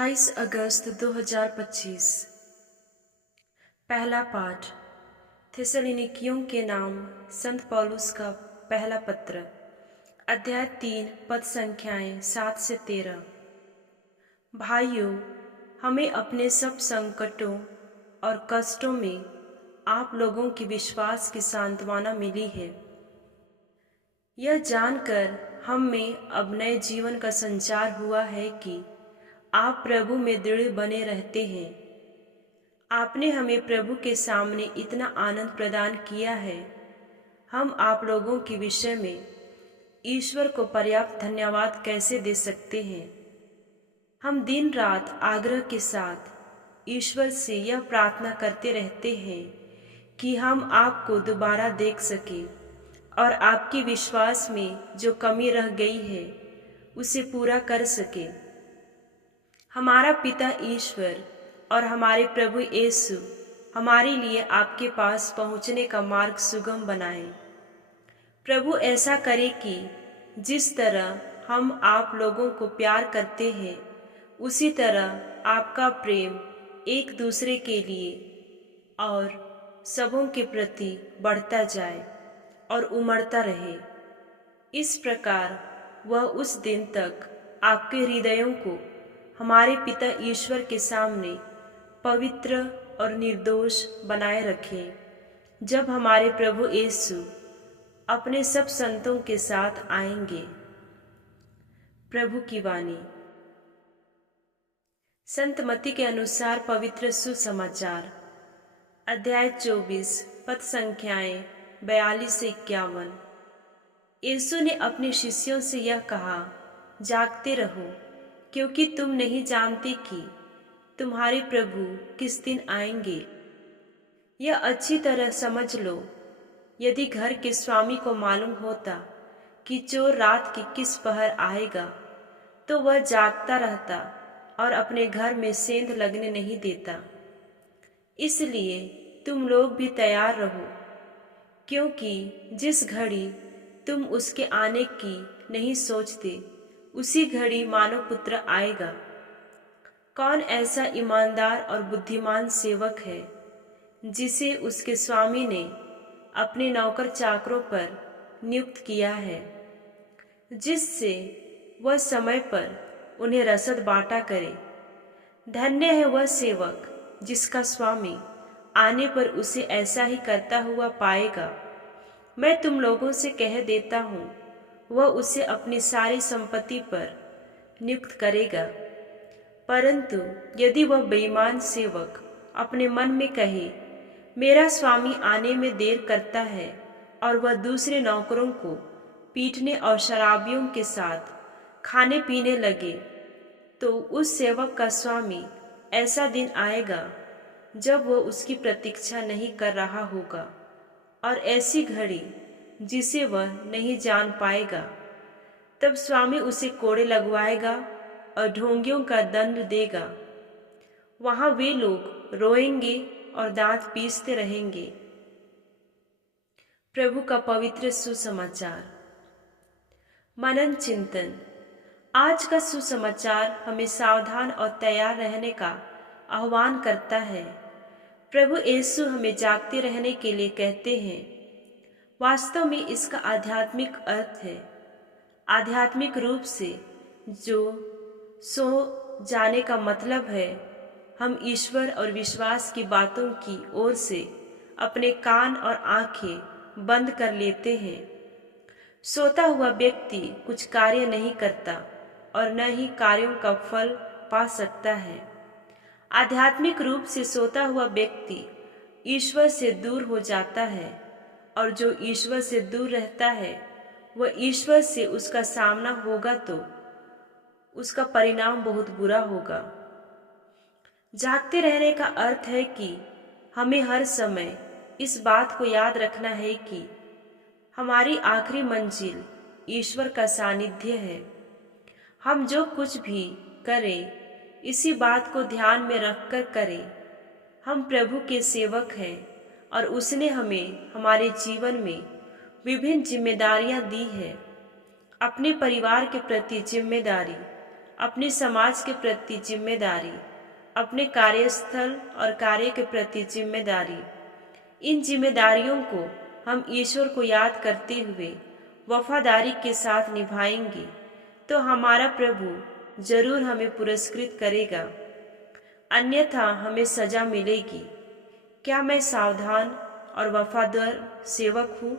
28 अगस्त 2025। पहला पाठ थिस्सलुनीकियों के नाम संत पौलुस का पहला पत्र, अध्याय 3, पद संख्याएं 7 से 13। भाइयों, हमें अपने सब संकटों और कष्टों में आप लोगों की विश्वास की सांत्वना मिली है। यह जानकर हम में अब नए जीवन का संचार हुआ है कि आप प्रभु में दृढ़ बने रहते हैं। आपने हमें प्रभु के सामने इतना आनंद प्रदान किया है। हम आप लोगों के विषय में ईश्वर को पर्याप्त धन्यवाद कैसे दे सकते हैं। हम दिन रात आग्रह के साथ ईश्वर से यह प्रार्थना करते रहते हैं कि हम आपको दोबारा देख सकें और आपके विश्वास में जो कमी रह गई है उसे पूरा कर सकें। हमारा पिता ईश्वर और हमारे प्रभु यीशु हमारे लिए आपके पास पहुंचने का मार्ग सुगम बनाए। प्रभु ऐसा करे कि जिस तरह हम आप लोगों को प्यार करते हैं उसी तरह आपका प्रेम एक दूसरे के लिए और सबों के प्रति बढ़ता जाए और उमड़ता रहे। इस प्रकार वह उस दिन तक आपके हृदयों को हमारे पिता ईश्वर के सामने पवित्र और निर्दोष बनाए रखें, जब हमारे प्रभु यीशु अपने सब संतों के साथ आएंगे। प्रभु की वाणी। संत मत्ती के अनुसार पवित्र सुसमाचार, अध्याय 24, पद संख्याएं 42 से 51। यीशु ने अपने शिष्यों से यह कहा, जागते रहो, क्योंकि तुम नहीं जानते कि तुम्हारे प्रभु किस दिन आएंगे। यह अच्छी तरह समझ लो, यदि घर के स्वामी को मालूम होता कि चोर रात के किस पहर आएगा, तो वह जागता रहता और अपने घर में सेंध लगने नहीं देता। इसलिए तुम लोग भी तैयार रहो, क्योंकि जिस घड़ी तुम उसके आने की नहीं सोचते उसी घड़ी मानव पुत्र आएगा। कौन ऐसा ईमानदार और बुद्धिमान सेवक है जिसे उसके स्वामी ने अपने नौकर चाकरों पर नियुक्त किया है, जिससे वह समय पर उन्हें रसद बांटा करे। धन्य है वह सेवक जिसका स्वामी आने पर उसे ऐसा ही करता हुआ पाएगा। मैं तुम लोगों से कह देता हूँ, वह उसे अपनी सारी संपत्ति पर नियुक्त करेगा। परंतु यदि वह बेईमान सेवक अपने मन में कहे, मेरा स्वामी आने में देर करता है, और वह दूसरे नौकरों को पीटने और शराबियों के साथ खाने पीने लगे, तो उस सेवक का स्वामी ऐसा दिन आएगा जब वह उसकी प्रतीक्षा नहीं कर रहा होगा, और ऐसी घड़ी जिसे वह नहीं जान पाएगा। तब स्वामी उसे कोड़े लगवाएगा और ढोंगियों का दंड देगा। वहां वे लोग रोएंगे और दांत पीसते रहेंगे। प्रभु का पवित्र सुसमाचार। मनन चिंतन। आज का सुसमाचार हमें सावधान और तैयार रहने का आह्वान करता है। प्रभु यीशु हमें जागते रहने के लिए कहते हैं। वास्तव में इसका आध्यात्मिक अर्थ है। आध्यात्मिक रूप से जो सो जाने का मतलब है, हम ईश्वर और विश्वास की बातों की ओर से अपने कान और आंखें बंद कर लेते हैं। सोता हुआ व्यक्ति कुछ कार्य नहीं करता और न ही कार्यों का फल पा सकता है। आध्यात्मिक रूप से सोता हुआ व्यक्ति ईश्वर से दूर हो जाता है, और जो ईश्वर से दूर रहता है वह ईश्वर से उसका सामना होगा तो उसका परिणाम बहुत बुरा होगा। जागते रहने का अर्थ है कि हमें हर समय इस बात को याद रखना है कि हमारी आखिरी मंजिल ईश्वर का सानिध्य है। हम जो कुछ भी करें इसी बात को ध्यान में रखकर करें। हम प्रभु के सेवक हैं और उसने हमें हमारे जीवन में विभिन्न जिम्मेदारियां दी है। अपने परिवार के प्रति जिम्मेदारी, अपने समाज के प्रति जिम्मेदारी, अपने कार्यस्थल और कार्य के प्रति जिम्मेदारी, इन जिम्मेदारियों को हम ईश्वर को याद करते हुए वफादारी के साथ निभाएंगे तो हमारा प्रभु जरूर हमें पुरस्कृत करेगा, अन्यथा हमें सजा मिलेगी। क्या मैं सावधान और वफादार सेवक हूँ?